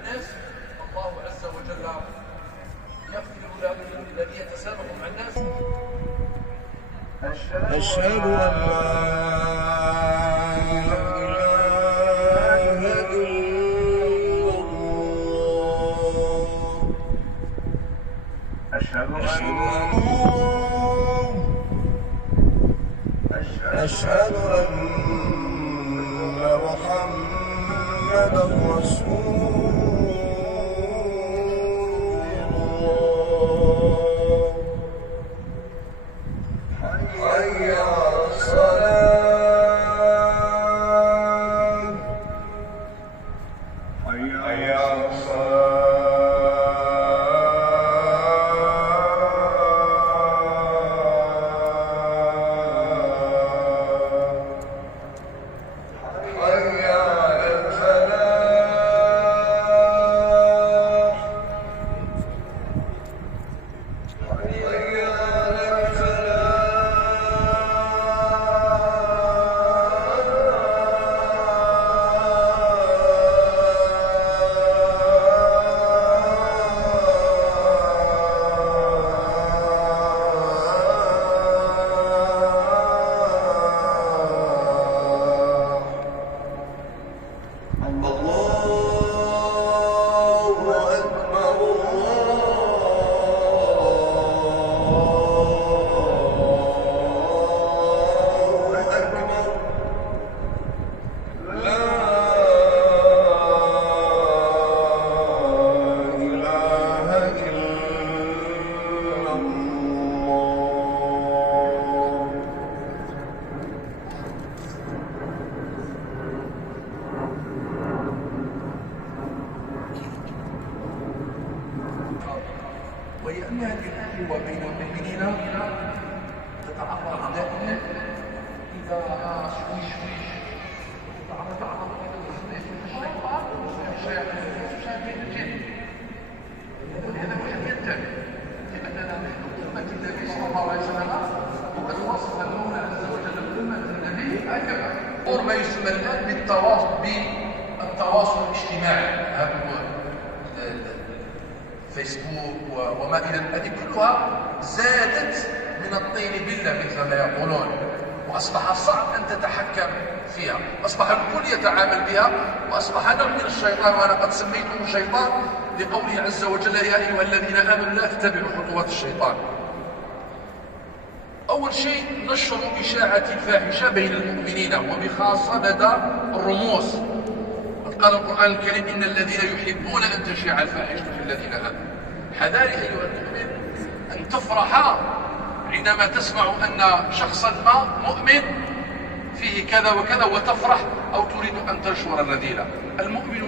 الناس، الله عز وجل يغفر الذي يتسامح مع الناس. أشهد أن لا إله إلا الله. أشهد أن محمدا رسول الله. حي على الصلاة، حي على وهي أن هذه الأخوة بين المؤمنين تتعرض دائما إذا شويش تتعرض الشيطان وشياطين الجن. ولهذا مهم جدا، لأننا نحن أمة النبي صلى الله عليه وسلم، وقد وصف المولى عز وجل أمة النبي هكذا. ما يسمى الآن بالتواصل الاجتماعي، فيسبوك وما إلى ذلك، كلها زادت من الطين بلة مثل ما يقولون، وأصبح صعب أن تتحكم فيها، أصبح الكل يتعامل بها، وأصبح نوع من الشيطان، وأنا قد سميته شيطان لقوله عز وجل: يا أيها الذين آمنوا لا تتبعوا خطوات الشيطان. أول شيء نشر إشاعة الفاحشة بين المؤمنين، وبخاصة لدى الرموز. قال القرآن الكريم: إن الذين يحبون أن تشيع الفاحشة في الذين آمنوا. حذاري أيها المؤمن أن تفرح عندما تسمع أن شخصا ما مؤمن فيه كذا وكذا وتفرح، أو تريد أن تنشر الرذيلة. المؤمن